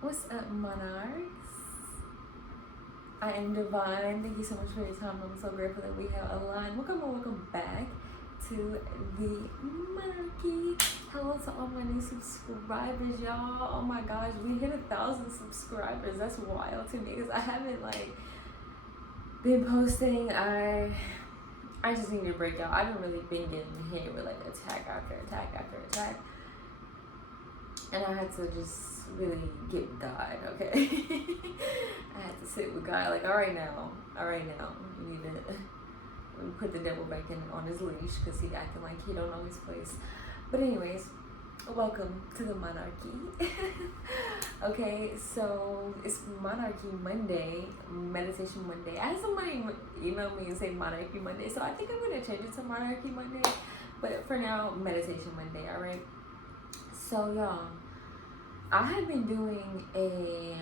What's up, monarchs? I am Divine. Thank you so much for your time. I'm so grateful that we have aligned. Welcome back to the monarchy. Hello to all my new subscribers, y'all. Oh my gosh, we hit 1,000 subscribers. That's wild to me because I haven't been posting. I just need to break out. I haven't really been getting hit with attack after attack after attack. And I had to just really get with God, okay? I had to sit with God, all right now, we need to put the devil back on his leash because he acting like he don't know his place. But anyways, welcome to the monarchy. Okay, so it's Monarchy Monday, Meditation Monday. I had somebody email me and say Monarchy Monday, so I think I'm going to change it to Monarchy Monday. But for now, Meditation Monday, all right? So y'all, I have been doing a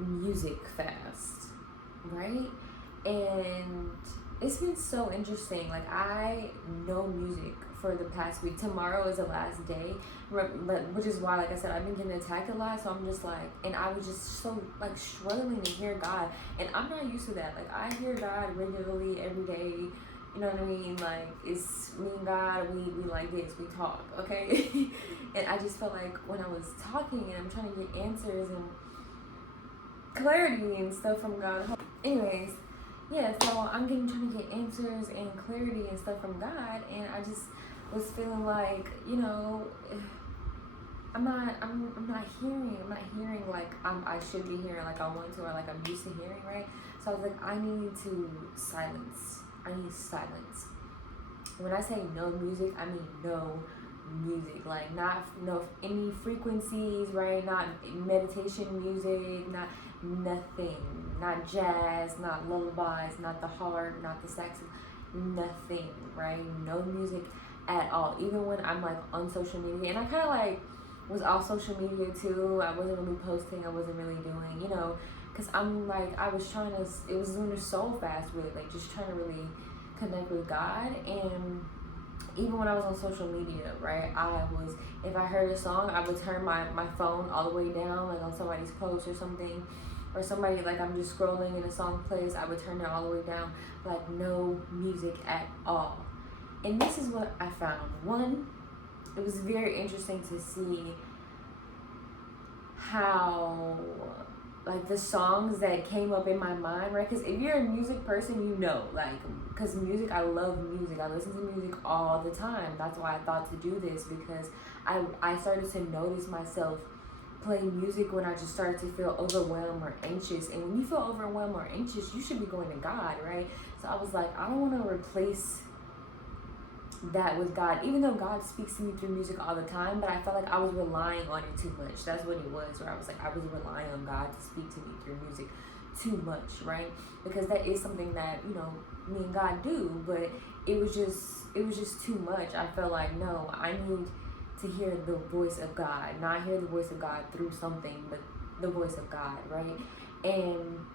music fast, right? And it's been so interesting. I know music for the past week. Tomorrow is the last day, which is why, like I said, I've been getting attacked a lot. So I'm just and I was just so struggling to hear God, and I'm not used to that. I hear God regularly every day. You know what I mean? It's me and God, we like this, we talk, okay? And I just felt like when I was talking and I'm trying to get answers and clarity and stuff from God. Anyways, yeah, so I'm trying to get answers and clarity and stuff from God, and I just was feeling I'm not hearing I should be hearing I want to, or I'm used to hearing, right? So I was I need to silence. I need silence. When I say no music, I mean no music. Not any frequencies, right? Not meditation music, not nothing. Not jazz, not lullabies, not the harp, not the saxophone, nothing, right? No music at all. Even when I'm on social media, and I kind of was off social media too. I wasn't really posting. I wasn't really doing, because I'm I was trying to, it was doing a soul fast with just trying to really connect with God. And even when I was on social media, right, if I heard a song, I would turn my phone all the way down, on somebody's post or something, or somebody, I'm just scrolling and a song plays, I would turn it all the way down, no music at all. And this is what I found. One, it was very interesting to see how the songs that came up in my mind, right? Because if you're a music person, because music, I love music. I listen to music all the time. That's why I thought to do this, because I started to notice myself playing music when I just started to feel overwhelmed or anxious. And when you feel overwhelmed or anxious, you should be going to God, right? So I was I don't want to replace that with God, even though God speaks to me through music all the time, but I felt I was relying on it too much. That's what it was, where I was I was relying on God to speak to me through music too much, right? Because that is something that, me and God do, but it was just too much. I felt no, I need to hear the voice of God, not hear the voice of God through something, but the voice of God, right? And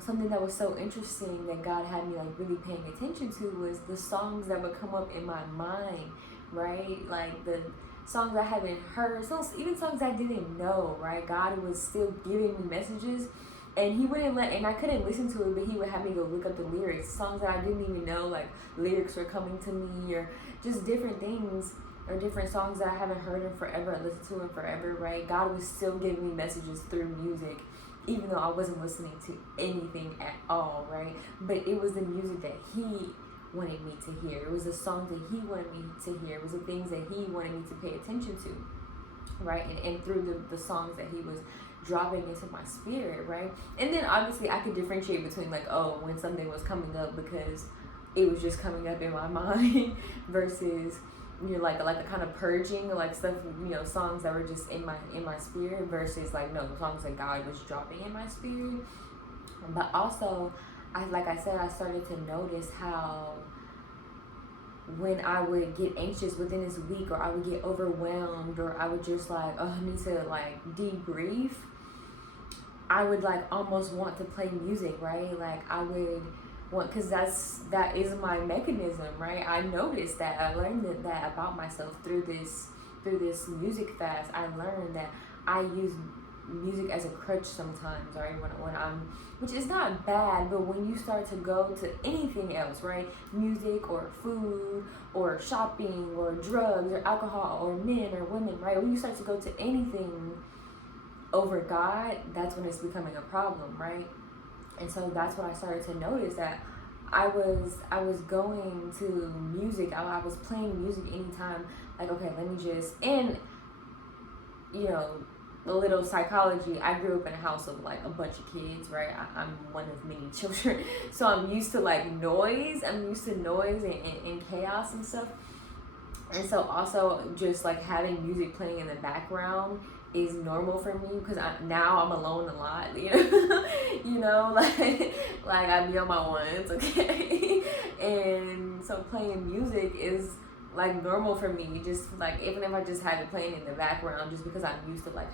something that was so interesting that God had me really paying attention to was the songs that would come up in my mind, right? The songs I haven't heard, even songs I didn't know, right? God was still giving me messages, and he wouldn't and I couldn't listen to it, but he would have me go look up the lyrics, songs that I didn't even know, lyrics were coming to me, or just different things, or different songs that I haven't heard in forever, I listened to in forever, right? God was still giving me messages through music, even though I wasn't listening to anything at all, right? But it was the music that he wanted me to hear. It was the songs that he wanted me to hear. It was the things that he wanted me to pay attention to, right? And through the songs that he was dropping into my spirit, right? And then obviously I could differentiate between when something was coming up because it was just coming up in my mind versus like a kind of purging, stuff, songs that were just in my spirit, versus no, songs that God was dropping in my spirit. But also, I said, I started to notice how when I would get anxious within this week, or I would get overwhelmed, or I would just I need to debrief, I would almost want to play music, right? I would because that is my mechanism, right? I noticed that, I learned that about myself through this through this music fast, I learned that I use music as a crutch sometimes, right? When I'm, which is not bad, but when you start to go to anything else, right? Music or food or shopping or drugs or alcohol or men or women, right? When you start to go to anything over God, that's when it's becoming a problem, right? And so that's what I started to notice, that I was going to music. I was playing music anytime. Like, okay, let me just, and you know, a little psychology. I grew up in a house of like a bunch of kids, right? I'm one of many children, so I'm used to like noise. I'm used to noise and chaos and stuff. And so also just like having music playing in the background is normal for me, because now I'm alone a lot, you know. You know, like I be on my ones, okay. And so playing music is like normal for me, just like even if I just have it playing in the background, just because I'm used to like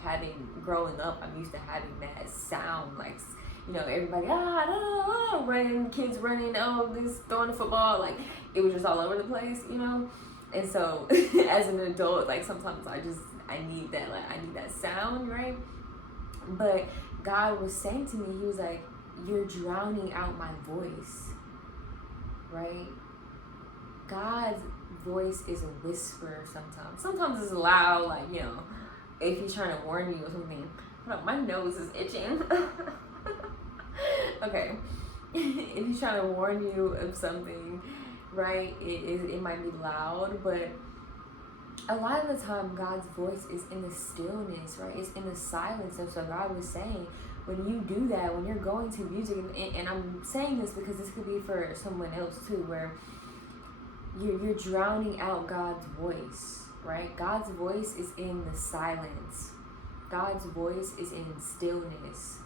growing up, I'm used to having that sound, like, you know, everybody running, kids running, this throwing the football, like it was just all over the place, you know. And so as an adult, like sometimes I need that sound, right? But God was saying to me, he was like, you're drowning out my voice, right? God's voice is a whisper sometimes. Sometimes it's loud, like, you know, if he's trying to warn you or something. Hold on, my nose is itching. Okay. If he's trying to warn you of something, right, it might be loud, but a lot of the time God's voice is in the stillness, right? It's in the silence. And so God was saying, when you do that, when you're going to music, and I'm saying this because this could be for someone else too, where you're drowning out God's voice, right? God's voice is in the silence. God's voice is in stillness,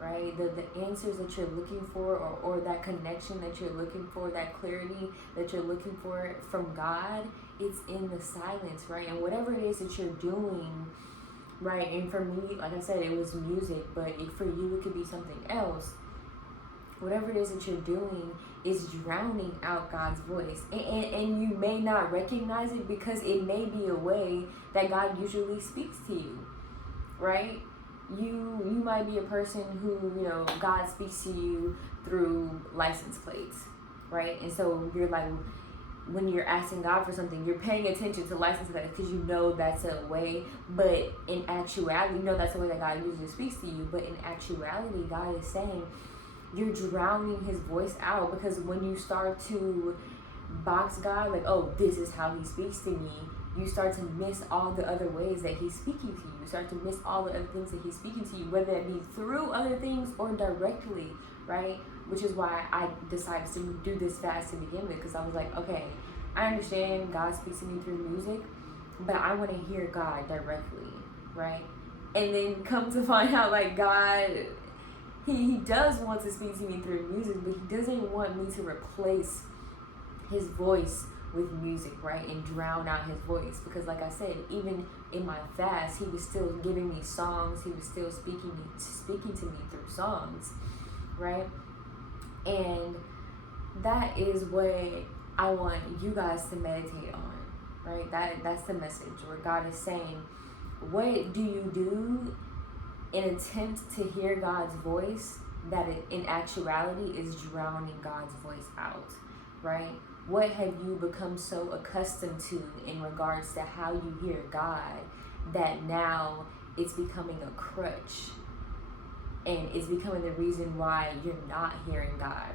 right? The answers that you're looking for, or that connection that you're looking for, that clarity that you're looking for from God, it's in the silence, right? And whatever it is that you're doing, right? And for me, like I said, it was music, but for you, it could be something else. Whatever it is that you're doing is drowning out God's voice. And you may not recognize it, because it may be a way that God usually speaks to you, right? You might be a person who, you know, God speaks to you through license plates, right? And so you're like, when you're asking God for something, you're paying attention to license plates because you know that's a way, but in actuality, you know that's the way that God usually speaks to you, but in actuality, God is saying, you're drowning his voice out, because when you start to box God, like, oh, this is how he speaks to me, you start to miss all the other ways that he's speaking to you. You start to miss all the other things that he's speaking to you, whether it be through other things or directly, right? Which is why I decided to do this fast to begin with, because I was like, okay, I understand God speaks to me through music, but I want to hear God directly, right? And then come to find out, like, God, he does want to speak to me through music, but he doesn't want me to replace his voice with music, right? And drown out his voice. Because like I said, even in my fast, he was still giving me songs. He was still speaking to me through songs, right? And that is what I want you guys to meditate on, right? That's the message, where God is saying, what do you do in attempt to hear God's voice that in actuality is drowning God's voice out, right? What have you become so accustomed to in regards to how you hear God that now it's becoming a crutch, and it's becoming the reason why you're not hearing God,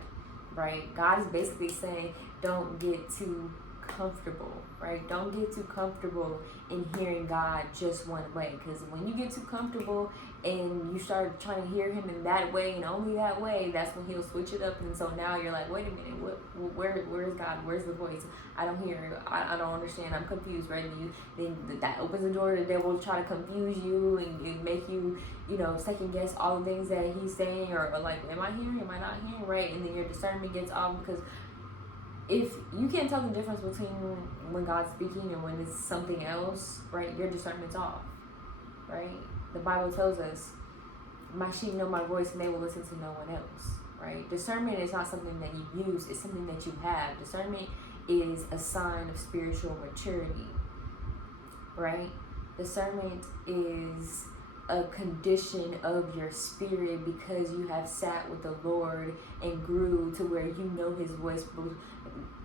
right? God is basically saying, don't get too comfortable, right? Don't get too comfortable in hearing God just one way, because when you get too comfortable and you start trying to hear him in that way and only that way, that's when he'll switch it up. And so now you're like, wait a minute, where's God? Where's the voice? I don't hear it. I don't understand. I'm confused, right? And then that opens the door to the devil to try to confuse you and make you, you know, second guess all the things that he's saying, or like, am I hearing? Am I not hearing? Right? And then your discernment gets off, because if you can't tell the difference between when God's speaking and when it's something else, right, your discernment's off, right? The Bible tells us, my sheep know my voice and they will listen to no one else, right? Discernment is not something that you use, it's something that you have. Discernment is a sign of spiritual maturity. right? Discernment is a condition of your spirit because you have sat with the Lord and grew to where you know his voice,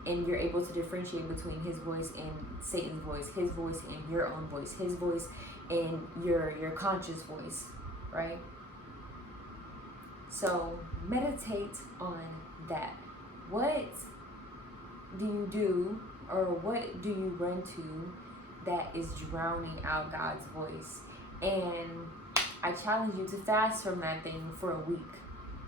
and you're able to differentiate between his voice and Satan's voice, his voice and your own voice, his voice and your conscious voice, right? So meditate on that. What do you do, or what do you run to that is drowning out God's voice? And I challenge you to fast from that thing for a week.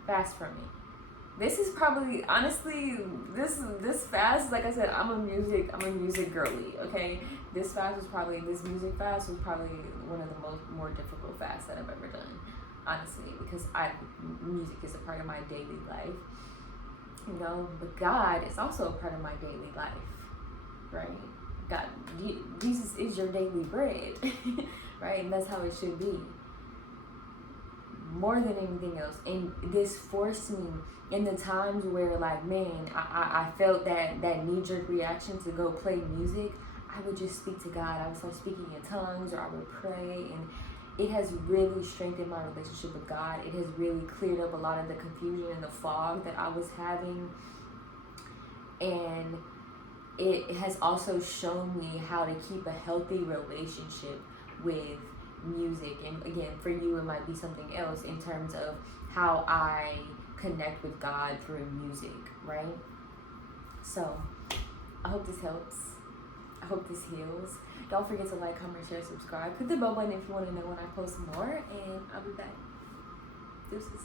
Fast from it. This is probably, honestly, this fast, like I said, I'm a music girly, okay? This music fast was probably one of the more difficult fasts that I've ever done, honestly, because music is a part of my daily life, you know, but God is also a part of my daily life, right? God, Jesus is your daily bread, right? And that's how it should be. More than anything else. And this forced me in the times where, like, man, I felt that knee-jerk reaction to go play music. I would just speak to God. I would start speaking in tongues, or I would pray, and it has really strengthened my relationship with God. It has really cleared up a lot of the confusion and the fog that I was having. And it has also shown me how to keep a healthy relationship with music. And again, for you, it might be something else in terms of how I connect with God through music, right? So I hope this helps. I hope this heals. Don't forget to like, comment, share, subscribe. Click the bell button if you want to know when I post more, and I'll be back. Deuces.